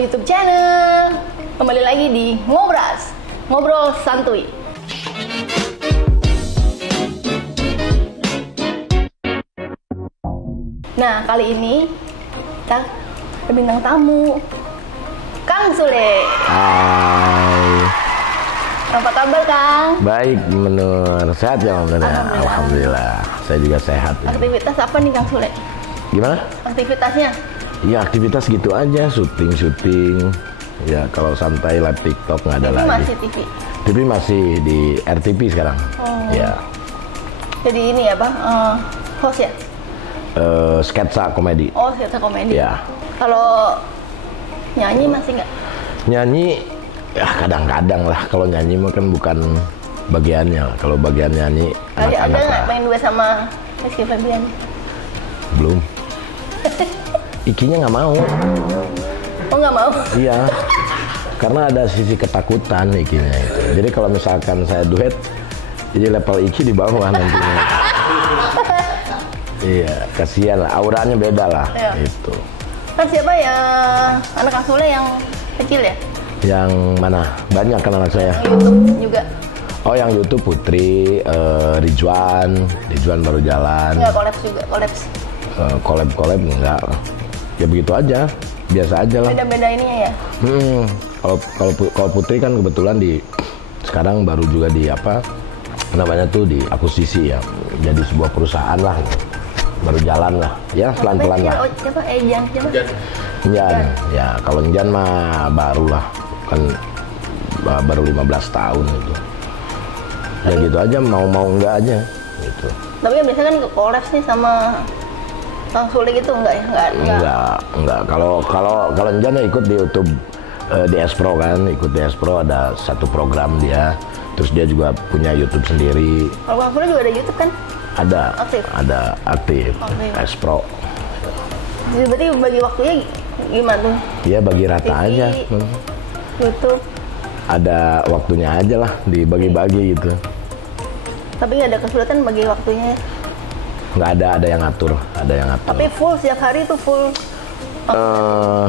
YouTube channel. Kembali lagi di Ngobras, ngobrol santuy. Nah, kali ini kita ada bintang tamu, Kang Sule. Hai. Apa kabar, Kang? Baik, Menur. Sehat ya, Menur? Alhamdulillah. Saya juga sehat. Aktivitas apa nih, Kang Sule? Gimana? Aktivitasnya? Ya, aktivitas gitu aja. Syuting. Ya, kalau santai live TikTok nggak ada TV lagi. masih TV? TV masih di RTP sekarang. Oh. Ya. Jadi ini ya, Bang? Host ya? Sketsa komedi. Oh, sketsa komedi. Ya. Kalau nyanyi masih nggak? Nyanyi, ya kadang-kadang lah. Kalau nyanyi mah kan bukan bagiannya. Kalau bagian nyanyi, Ada anak-anak nggak lah. main duet sama Rizky Febian? Belum. Ikinya nggak mau. Oh, nggak mau? Iya, karena ada sisi ketakutan Ikinya itu. Jadi kalau misalkan saya duet, jadi level Iki di bawah nantinya. Iya, kasihan lah, auranya beda lah. Iya. Itu. Kan siapa ya anak Kang Sule yang kecil ya? Yang mana? Banyak kan anak saya. Yang YouTube juga? Oh, yang YouTube Putri, Ridwan baru jalan. Nggak kolaps juga, kolaps. Collab enggak. Ya begitu aja, biasa aja lah. Beda-beda ininya ya? Kalau Putri kan kebetulan sekarang baru juga di apa namanya tuh di akuisisi ya, jadi sebuah perusahaan lah, baru jalan lah, ya pelan-pelan lah. Oh, siapa? Ejan, siapa? Njan, ya kalau Njan mah baru lah, kan baru 15 tahun itu. Ya gitu aja, mau enggak aja gitu. Tapi kan biasanya kan kolaps nih sama Kang Sule gitu, enggak ya? Enggak. Kalau Njan ya ikut di YouTube di Espro kan, ikut di Espro ada satu program dia. Terus dia juga punya YouTube sendiri. Kalau Kang Sule juga ada YouTube kan? Ada. Aktif? Ada aktif. Espro. Jadi berarti bagi waktunya gimana tuh? Ya bagi rata TV, aja. YouTube. Ada waktunya aja lah, dibagi-bagi gitu. Tapi nggak ada kesulitan bagi waktunya. Nggak ada yang ngatur, Tapi full setiap hari tuh full.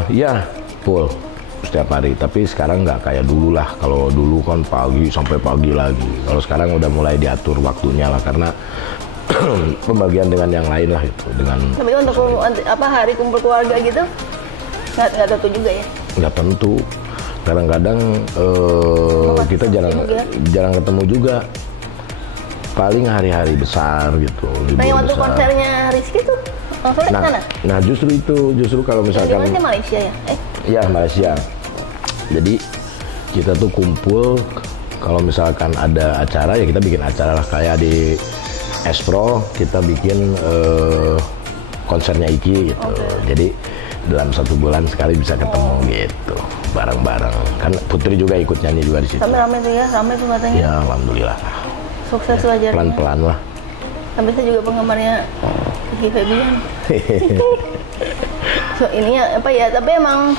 Ya full setiap hari, tapi sekarang nggak kayak dulu lah. Kalau dulu kan pagi sampai pagi lagi. Kalau sekarang udah mulai diatur waktunya lah, karena pembagian dengan yang lain lah itu. Tapi untuk hari kumpul keluarga gitu nggak tentu juga ya? Nggak tentu. Kadang-kadang kita jarang ketemu juga. Paling hari-hari besar gitu. Nah, yang waktu konsernya Rizky tuh Kang Sule sana? Nah justru kalau misalkan Di Malaysia ya? Ya, Malaysia. Jadi kita tuh kumpul, kalau misalkan ada acara ya kita bikin acara lah, kayak di Espro kita bikin konsernya Iki gitu. Okay. Jadi dalam 1 bulan sekali bisa ketemu gitu, bareng-bareng. Kan Putri juga ikut nyanyi juga di situ. Rame tuh ya, rame tuh katanya. Ya, alhamdulillah. Sukses wajarnya. Pelan-pelan lah. Tapi saya juga penggemarnya Rizky Febian. So, ininya apa ya? Tapi emang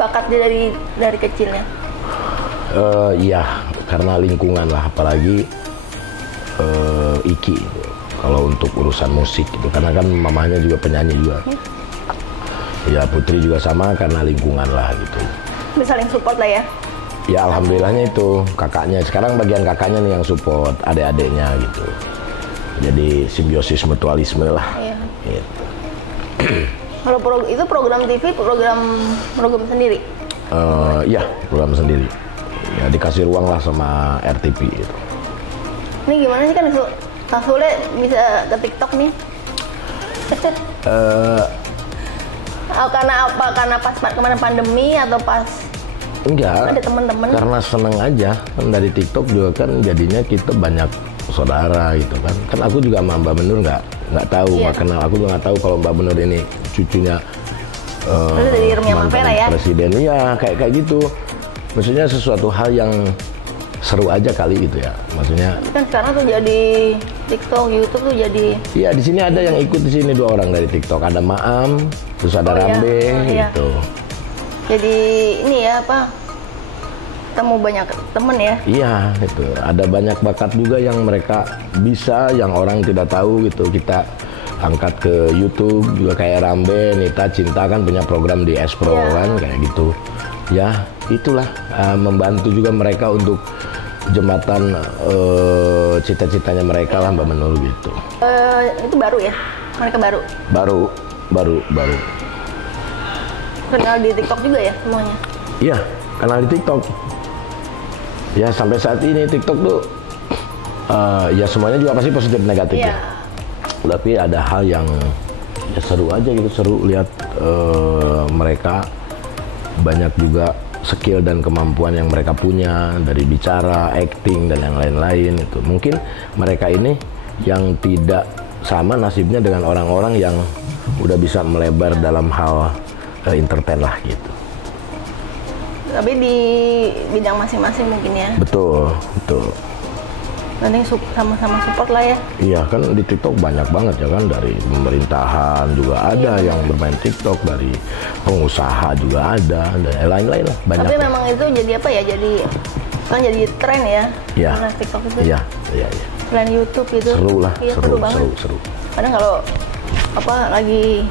bakat dia dari kecilnya. Iya, karena lingkungan lah, apalagi Iki. Kalau untuk urusan musik itu, karena kan mamanya juga penyanyi juga. Ya Putri juga sama, karena lingkungan lah gitu. Bisa saling support lah ya. Ya alhamdulillahnya itu kakaknya. Sekarang bagian kakaknya nih yang support adik-adiknya gitu. Jadi simbiosis mutualisme lah. Iya. Gitu. Kalau itu program TV, program sendiri. Iya, program sendiri. Ya dikasih ruang lah sama RTP gitu. Ini gimana sih kan Kang Sule bisa ke TikTok nih? Karena apa? Karena pas kemarin pandemi atau pas enggak? Ada teman-teman. Karena seneng aja. Kan dari TikTok juga kan jadinya kita banyak saudara gitu kan. Kan aku juga sama Mbak Benur nggak tahu, nggak kenal. Aku juga nggak tahu kalau Mbak Benur ini cucunya dari mantan ya? presiden. Iya, kayak gitu. Maksudnya sesuatu hal yang seru aja kali gitu ya. Maksudnya kan sekarang tuh jadi TikTok, YouTube tuh jadi. Iya, di sini ada yang ikut di sini 2 orang dari TikTok. Ada Maam, terus ada Rambe gitu. Jadi ini ya apa? Ketemu banyak temen ya? Iya, itu ada banyak bakat juga yang mereka bisa, yang orang tidak tahu gitu. Kita angkat ke YouTube juga kayak Rambe, Nita, Cinta kan punya program di Espro kan kayak gitu. Ya itulah membantu juga mereka untuk jembatan cita-citanya mereka lah Mbak Menul gitu. Itu baru ya? Mereka baru? Baru. Kenal di TikTok juga ya semuanya? Iya, kenal di TikTok. Ya sampai saat ini TikTok tuh ya semuanya juga pasti positif negatif ya. Tapi ada hal yang ya seru aja gitu, seru lihat mereka banyak juga skill dan kemampuan yang mereka punya dari bicara, acting dan yang lain-lain itu. Mungkin mereka ini yang tidak sama nasibnya dengan orang-orang yang udah bisa melebar dalam hal entertain lah gitu. Tapi di bidang masing-masing mungkin ya. Betul. Nanti sama-sama support lah ya. Iya kan di TikTok banyak banget ya kan, dari pemerintahan juga ada yang bermain TikTok, dari pengusaha juga ada, dan lain-lain lah banyak. Tapi memang itu jadi apa ya? Jadi tren ya. Iya. TikTok itu. Iya. Selain YouTube itu. Seru lah. Iya, seru. Kadang kalau lagi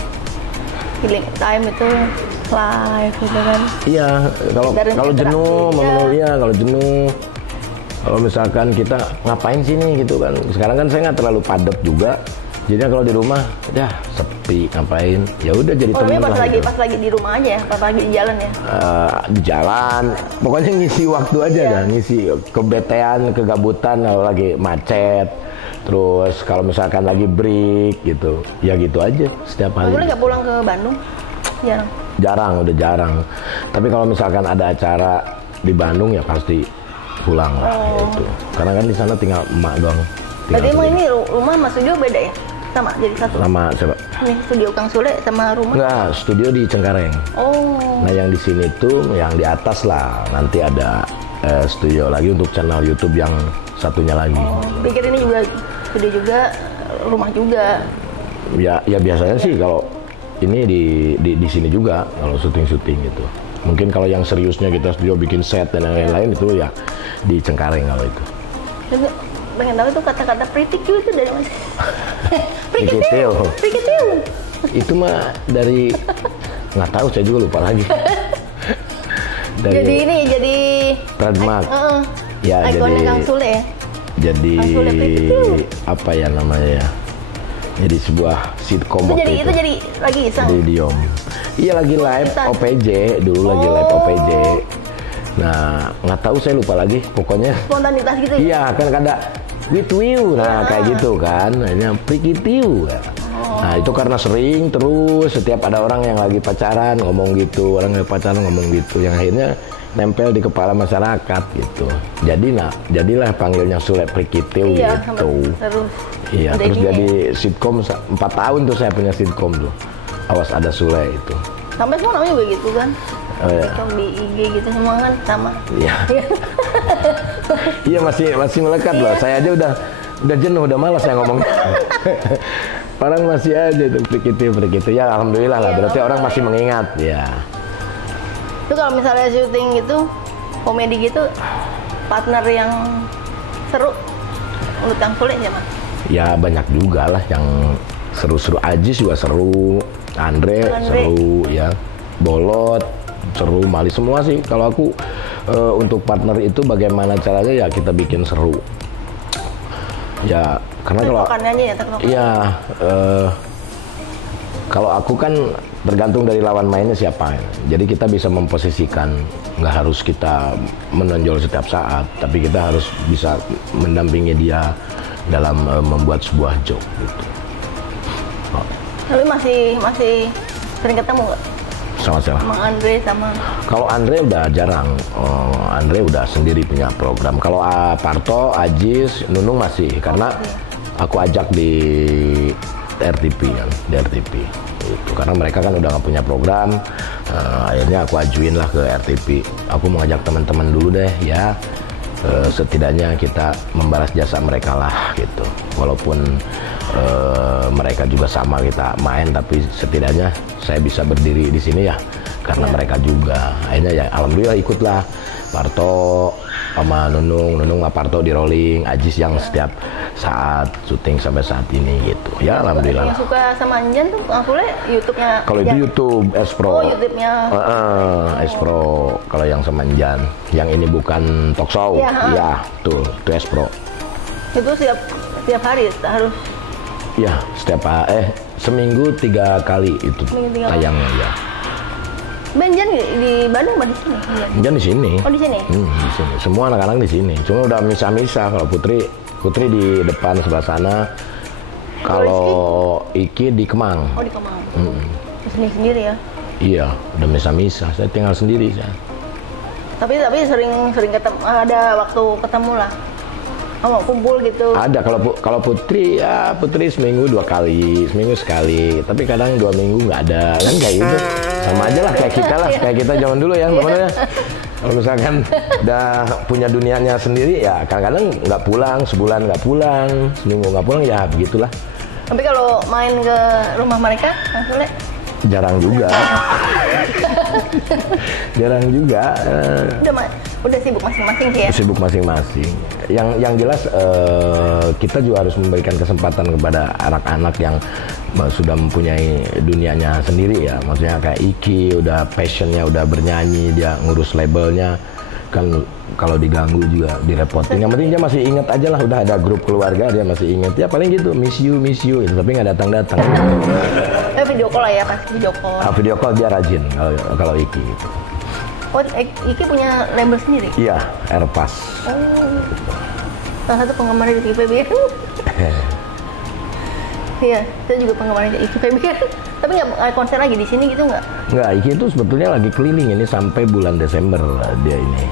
healing time itu live gitu kan. Iya, kalau jenuh, kalau jenuh. Kalau misalkan kita ngapain sih nih gitu kan. Sekarang kan saya nggak terlalu padat juga. Jadi kalau di rumah ya sepi, ngapain? Ya udah jadi teman lah. Pas lagi di rumah aja ya, pas lagi di jalan ya. Di jalan, pokoknya ngisi waktu aja kan, ngisi kebetean, kegabutan kalau lagi macet. Terus kalau misalkan lagi break gitu, ya gitu aja setiap hari. Boleh nggak pulang ke Bandung? Udah jarang. Tapi kalau misalkan ada acara di Bandung ya pasti pulang lah gitu. Karena kan di sana tinggal emak doang. Berarti emang ini rumah sama studio beda ya? Sama jadi satu? Sama siapa? Ini studio Kang Sule sama rumah? Enggak, studio di Cengkareng. Oh. Nah yang di sini tuh yang di atas lah. Nanti ada studio lagi untuk channel YouTube yang satunya lagi. Oh, pikir ini juga studio juga, rumah juga. Ya biasanya sih kalau ini di sini juga kalau syuting gitu. Mungkin kalau yang seriusnya kita studio bikin set dan lain-lain itu ya di Cengkareng kalau itu. Tapi pengen tahu itu kata-kata pretty cute itu dari mana? Pretty cute. Itu mah dari nggak tahu, saya juga lupa lagi. Jadi trademark. Ya, ikonnya Kang Sule ya. Jadi apa ya namanya ya? Jadi sebuah sitkom itu jadi lagi iseng. Jadi diem. Iya lagi live OPJ dulu lagi live OPJ. Nah nggak tahu saya lupa lagi pokoknya. Spontanitas gitu. Iya kan ada with you, nah kayak gitu kan. Ini prikitiu. Nah itu karena sering terus setiap ada orang yang lagi pacaran ngomong gitu, orang yang pacaran ngomong gitu, yang akhirnya nempel di kepala masyarakat gitu. Jadilah panggilnya Sule Prikitiu gitu. Terus jadi sitkom 4 tahun tuh saya punya sitkom tuh. Awas ada Sule itu. Sampai semua namanya juga gitu kan. Di IG gitu semua kan sama. Iya. Iya masih melekat loh. Saya aja udah jenuh, udah malas saya ngomong. Orang masih aja itu Prikitiu. Ya alhamdulillah lah. Berarti orang masih mengingat ya. Itu kalau misalnya syuting gitu, komedi gitu, partner yang seru menurut Kang Sule siapa? Ya banyak juga lah yang seru-seru. Ajis juga seru, Andre seru ya, Bolot seru, Mali semua sih. Kalau aku untuk partner itu bagaimana caranya ya kita bikin seru. Ya karena kalau aku kan tergantung dari lawan mainnya siapa. Jadi kita bisa memposisikan, nggak harus kita menonjol setiap saat, tapi kita harus bisa mendampingi dia dalam membuat sebuah joke gitu. Tapi masih sering ketemu nggak? Sama siapa? Sama Andre sama. Kalau Andre udah jarang. Andre udah sendiri punya program. Kalau Parto, Ajis, Nunung masih, karena aku ajak di RTP kan, di RTP. Itu karena mereka kan udah nggak punya program, akhirnya aku ajuin lah ke RTP. Aku mau ngajak teman-teman dulu deh ya, setidaknya kita membalas jasa mereka lah gitu. Walaupun mereka juga sama kita main, tapi setidaknya saya bisa berdiri di sini ya karena mereka juga. Akhirnya ya alhamdulillah ikutlah Parto sama Nunung sama Parto di rolling, Ajis yang setiap saat syuting sampai saat ini gitu. Ya alhamdulillah. Yang suka sama Anjan tuh Kang Sule YouTube-nya. Kalau itu YouTube Espro. Oh, YouTube-nya. Espro. Kalau yang sama Anjan, yang ini bukan talk show. Iya, betul. Itu Espro. Itu setiap hari harus. Ya, seminggu 3 kali itu tayangnya ya. Benjan di Bandung apa di sini? Benjan di sini. Oh di sini? Di sini. Semua anak-anak di sini. Cuma udah misah-misah. Kalau Putri di depan sebelah sana. Kalau Iki di Kemang. Oh di Kemang. Sendiri ya? Iya, udah misah-misah. Saya tinggal sendiri saya. Tapi sering ketemu, ada waktu ketemu lah. Mau kumpul gitu. Ada kalau Putri ya seminggu 2 kali, seminggu sekali. Tapi kadang 2 minggu nggak ada kan kayak gitu. Sama aja lah kayak kita lah, kayak kita zaman dulu ya, ya. Kalau misalkan udah punya dunianya sendiri ya kadang-kadang nggak pulang, sebulan nggak pulang, seminggu nggak pulang ya begitulah. Tapi kalau main ke rumah mereka, Kang Sule? Jarang juga. Jarang juga. Udah sibuk masing-masing sih ya? Sibuk masing-masing. Yang jelas kita juga harus memberikan kesempatan kepada anak-anak yang sudah mempunyai dunianya sendiri ya. Maksudnya kayak Iki udah passionnya udah bernyanyi, dia ngurus labelnya. Kan kalau diganggu juga direpotin. Yang penting dia masih ingat aja lah, udah ada grup keluarga dia masih ingat. Ya paling gitu, miss you gitu. Tapi nggak datang-datang. Video call lah ya, pas video call. Video call dia rajin kalau Iki gitu. Oh, Iki punya label sendiri? Iya, Airpas. Oh, salah satu penggemar di IKPB. Iya, saya juga penggemar di IKPB. Tapi nggak konser lagi di sini gitu nggak? Nggak, Iki itu sebetulnya lagi keliling ini sampai bulan Desember dia ini.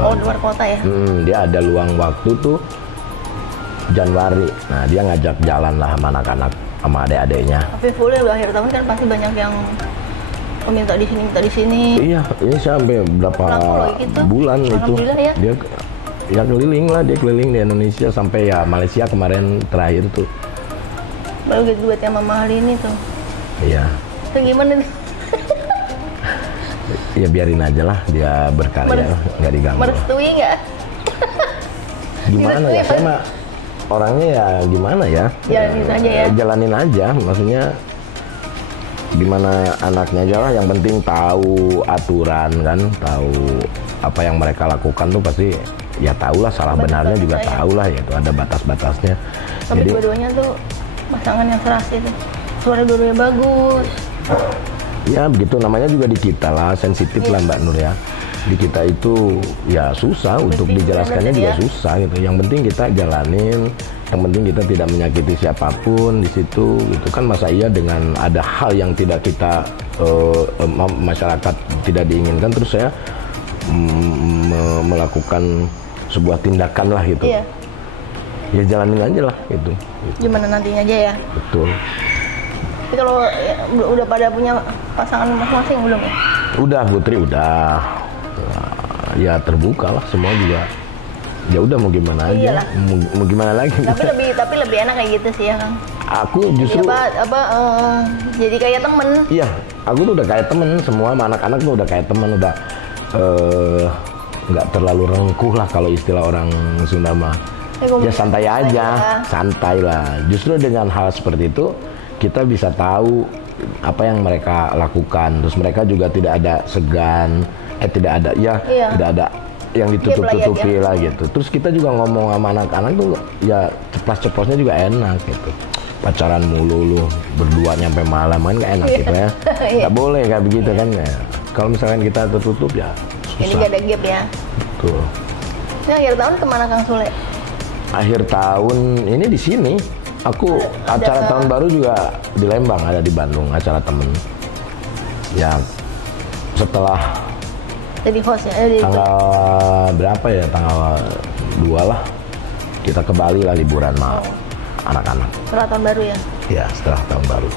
Oh, luar kota ya? Dia ada luang waktu tuh Januari. Nah, dia ngajak jalan lah sama anak-anak, sama adik-adiknya. Tapi full ya, akhir tahun kan pasti banyak yang minta di sini. Iya, ini sampai berapa bulan itu. Ya. Dia keliling lah, dia keliling di Indonesia sampai ya Malaysia kemarin terakhir tuh. Baru gitu duet sama Mama ini tuh. Iya. Itu gimana nih? Ya biarin aja lah dia berkarya, nggak diganggu. Merestui nggak? Gimana ya, saya mah orangnya ya gimana ya? Jalanin aja ya. Jalanin aja, maksudnya gimana anaknya aja lah. Yang penting tahu aturan kan, tahu apa yang mereka lakukan tuh pasti ya tahu lah, salah benarnya juga tahu lah, ya itu ada batas-batasnya. Tapi dua-duanya tuh pasangan yang serasi tuh, suara dua-duanya bagus. Ya begitu, namanya juga di kita lah, sensitif lah Mbak Nur ya. Di kita itu ya susah untuk dijelaskannya juga susah gitu. Yang penting kita jalanin, yang penting kita tidak menyakiti siapapun di situ. Itu kan masa iya dengan ada hal yang tidak kita masyarakat tidak diinginkan terus saya melakukan sebuah tindakan lah gitu. Iya. Ya jalanin aja lah gitu. Gimana nantinya aja ya. Betul. Tapi kalau udah pada punya pasangan masing-masing belum ya? Udah, Putri udah. Ya terbuka lah semua juga. Ya udah mau gimana aja. Iyalah. Mau gimana lagi. Tapi lebih enak kayak gitu sih ya Kang. Aku justru jadi kayak temen. Iya, aku tuh udah kayak temen, semua sama anak-anak tuh udah kayak temen, udah nggak terlalu rengkuh lah kalau istilah orang Sunda mah. Ya santai aja, santai lah. Justru dengan hal seperti itu kita bisa tahu apa yang mereka lakukan. Terus mereka juga tidak ada segan, tidak ada tidak ada yang ditutup-tutupi lah gitu. Terus kita juga ngomong sama anak-anak tuh ya ceplos-ceplosnya juga enak gitu. Pacaran mulu lu berdua nyampe malam kan gak enak gitu ya. Nggak boleh kayak begitu kan ya. Kalau misalkan kita tertutup ya susah. Ini gak ada gap ya. Betul. Ini akhir tahun kemana Kang Sule? Akhir tahun ini di sini. Aku acara tahun baru juga di Lembang, ada di Bandung acara temen. Ya setelah jadi host ya. Tanggal berapa ya? Tanggal 2 lah. Kita ke Bali lah liburan sama anak-anak. Setelah tahun baru ya? Ya setelah tahun baru.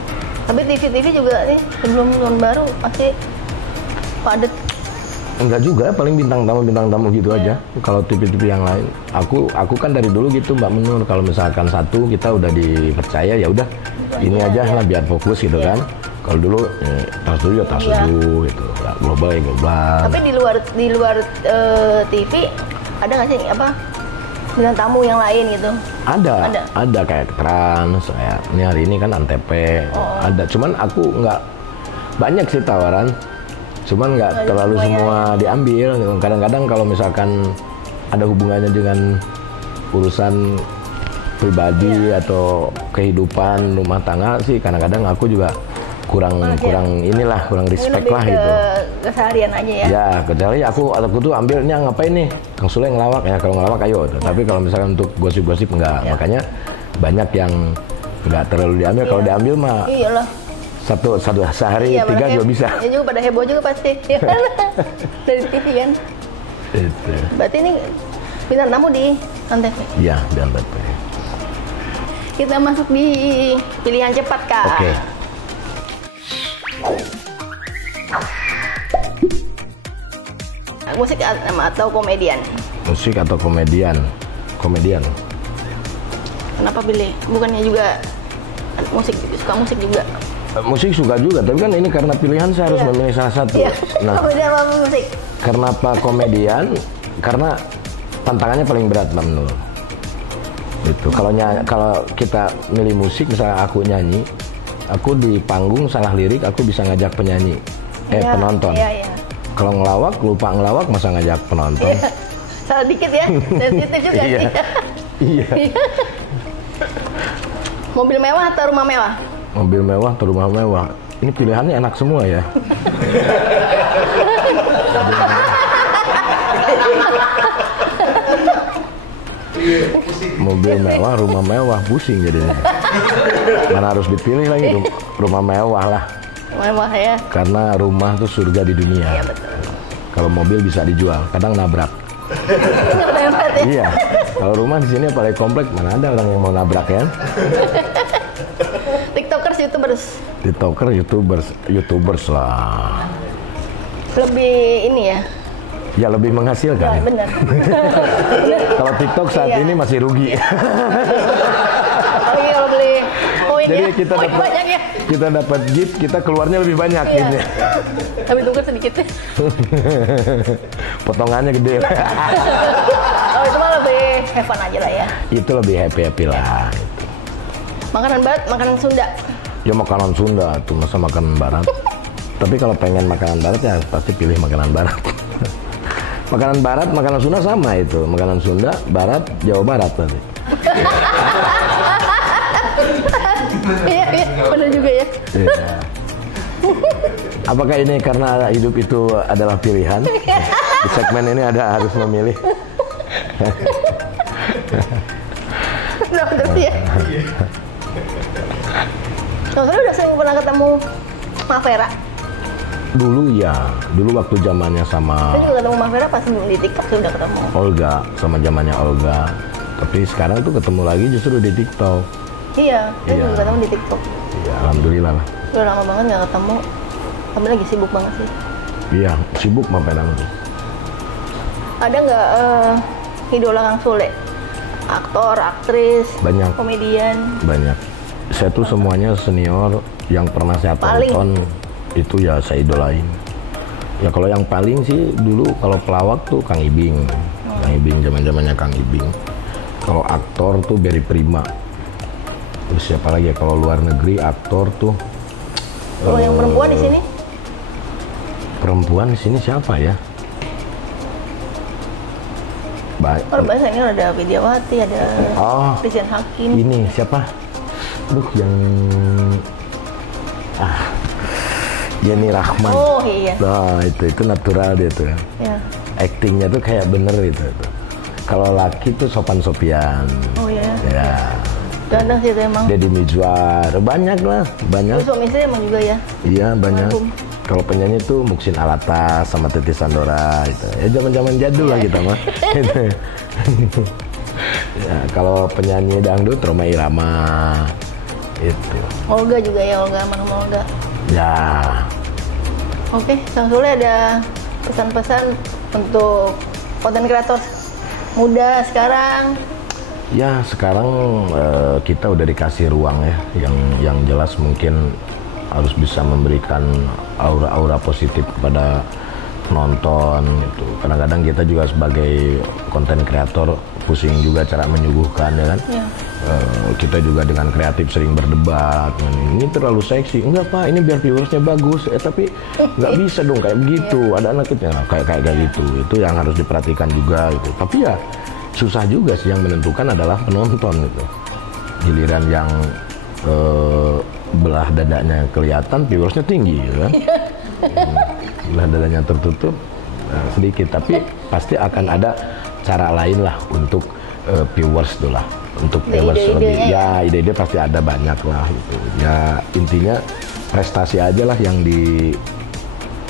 Tapi TV juga nih sebelum tahun baru pasti padet. Enggak juga, paling bintang tamu gitu aja. Kalau TV yang lain, aku kan dari dulu gitu Mbak Menur. Kalau misalkan satu kita udah dipercaya ya udah ini aja lah biar fokus gitu kan. Kalau dulu tas dulu gitu. Ya global ya global. Tapi di luar TV ada nggak sih apa bintang tamu yang lain gitu? Ada kayak Trans, kayak ini hari ini kan Antv, ada. Cuman aku nggak banyak sih tawaran, cuman nggak terlalu semua diambil. Kadang-kadang kalau misalkan ada hubungannya dengan urusan pribadi atau kehidupan rumah tangga sih, kadang-kadang aku juga kurang respect lah gitu. Keseharian aja ya. Ya, kecuali aku tuh ambilnya ngapain nih? Kang Sule ngelawak ya, kalau ngelawak ayo. Tapi kalau misalkan untuk gosip-gosip enggak. Makanya banyak yang enggak terlalu diambil. Kalau diambil mah iyalah. Satu sehari 3 juga bisa. Ya juga pada heboh juga pasti. Dari TV kan. Itu. Berarti ini bintang tamu di Antv. Iya, di Antv. Kita masuk di pilihan cepat, Kak. Oke. Musik atau komedian? Musik atau komedian? Komedian. Kenapa pilih? Bukannya juga musik, suka musik juga? Musik suka juga, tapi kan ini karena pilihan saya harus memilih salah satu. Nah, komedian apa musik? Kenapa komedian? Karena tantangannya paling berat menurut. Itu. Kalau kita milih musik, misalnya aku nyanyi, aku di panggung salah lirik, aku bisa ngajak penyanyi, penonton. Iya. Kalau ngelawak, lupa ngelawak, masa ngajak penonton? Iya. Salah dikit ya, sensitif juga sih. Iya. Mobil mewah atau rumah mewah? Mobil mewah atau rumah mewah? Ini pilihannya enak semua ya. Mobil mewah, rumah mewah, pusing jadinya. Mana harus dipilih lagi, rumah mewah lah. Mewah ya. Karena rumah tuh surga di dunia. Iya betul. Kalau mobil bisa dijual, kadang nabrak. Iya. Kalau rumah di sini apalagi komplek, mana ada orang yang mau nabrak ya? TikTokers, YouTubers lah. Lebih ini ya. Ya lebih menghasilkan. Ya, benar. Kalau TikTok saat ini masih rugi. Apalagi kalau beli koin Jadi ya. kita dapat gift, kita keluarnya lebih banyak ini. Tapi tunggu sedikit. Potongannya gede. Oh itu mah lebih have fun aja lah ya. Itu lebih happy lah. Gitu. Makanan barat, makanan Sunda. Ya makanan Sunda tuh, masa makanan barat. Tapi kalau pengen makanan barat ya pasti pilih makanan barat. Makanan barat, makanan Sunda sama itu. Makanan Sunda, barat, Jawa Barat tadi. Iya, benar juga ya. Iya. Apakah ini karena hidup itu adalah pilihan? Di segmen ini harus memilih. Nah, terus ya. Dokter udah sering pernah ketemu Mak Vera? Dulu waktu zamannya sama Saya juga ketemu Mak Vera pas di TikTok sudah ketemu. Olga, sama zamannya Olga. Tapi sekarang tuh ketemu lagi justru di TikTok. Iya, saya juga ketemu di TikTok. Iya, alhamdulillah lah. Udah lama banget nggak ketemu. Kami lagi sibuk banget sih. Iya, sibuk Mbak Penang tuh. Ada nggak idola Kang Sule? Aktor, aktris, Banyak. komedian. Banyak. Saya tuh semuanya senior yang pernah saya tonton itu ya saya idolain. Ya kalau yang paling sih dulu kalau pelawak tuh Kang Ibing. Kang Ibing, zaman-zamannya Kang Ibing. Kalau aktor tuh Berry Prima. Terus siapa lagi ya kalau luar negeri aktor tuh? Kalau yang perempuan di sini? Perempuan di sini siapa ya? Kalau bahasanya ada Widiawati, ada Christian Hakim. Ini siapa? Aduh, yang Yeni Rahman. Oh iya. Nah itu natural dia tuh. Ya. Actingnya tuh kayak bener itu. Kalau laki tuh Sopan Sopian. Oh iya. Ya. Ganteng sih itu emang. Deddy Mizwar, banyak lah, banyak. Terus suami istri emang juga ya? Iya banyak. Kalau penyanyi tuh Muksin Alatas sama Titi Sandora itu. Ya zaman-zaman jadul lah kita mah. Ya, kalau penyanyi dangdut Rhoma Irama itu. Olga juga ya, Olga, mana Olga. Ya. Oke, Kang Sule ada pesan-pesan untuk konten kreator muda sekarang? Ya sekarang kita udah dikasih ruang ya, yang jelas mungkin harus bisa memberikan aura-aura positif kepada penonton gitu. Kadang-kadang kita juga sebagai konten kreator pusing juga cara menyuguhkan ya kan. Iya. Kita juga dengan kreatif sering berdebat, ini terlalu seksi, enggak Pak, ini biar viewersnya bagus, tapi nggak bisa dong kayak begitu, ada anak kita kayak gitu, itu yang harus diperhatikan juga gitu. Tapi ya susah juga sih, yang menentukan adalah penonton gitu. Giliran yang belah dadanya kelihatan, viewersnya tinggi gitu kan. Belah dadanya tertutup sedikit, tapi pasti akan ada cara lain lah untuk viewers tuh lah. Untuk viewers lebih, ya ide-ide pasti ada banyak lah gitu. Ya intinya prestasi aja lah yang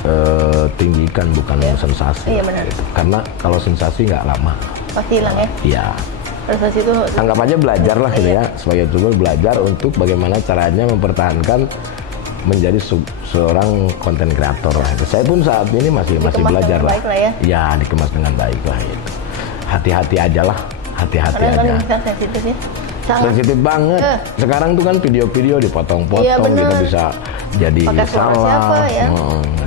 ditinggikan, bukan sensasi. Iya benar. Karena kalau sensasi nggak lama. Pasti hilang ya. Iya. Prestasi itu Anggap aja belajar lah gitu ya, sebagai YouTuber belajar untuk bagaimana caranya mempertahankan menjadi seorang konten kreator lah. Saya pun saat ini masih belajar lah. Ya dikemas dengan baik lah itu. Hati-hati aja lah. Hati-hati aja. Kan sensitif ya. Sensitif banget. Sekarang tuh kan video-video dipotong-potong, kita bisa jadi salah. Ya?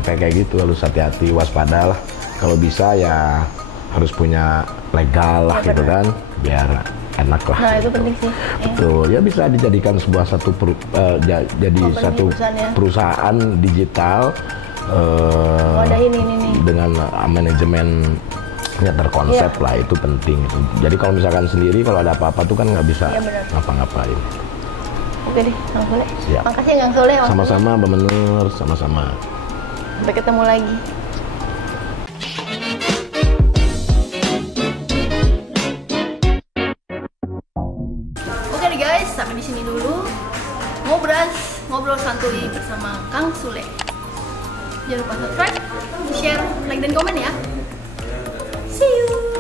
Kayak gitu harus hati-hati, waspada lah. Kalau bisa ya harus punya legal lah gitu kan, biar enak lah. Nah gitu. itu penting sih. Betul, ya bisa dijadikan sebuah jadi satu perusahaan digital dengan manajemen terkonsep lah, itu penting itu. Jadi kalau misalkan sendiri, kalau ada apa-apa tuh kan nggak bisa ngapa-ngapain. Oke deh, Kang Sule. Siap. Makasih ya Kang Sule. Sama-sama, Mbak Menur, sama-sama. Sampai ketemu lagi. Oke deh guys, sampai di sini dulu ngobrol santuy bersama Kang Sule. Jangan lupa subscribe, share, like dan komen ya. See you.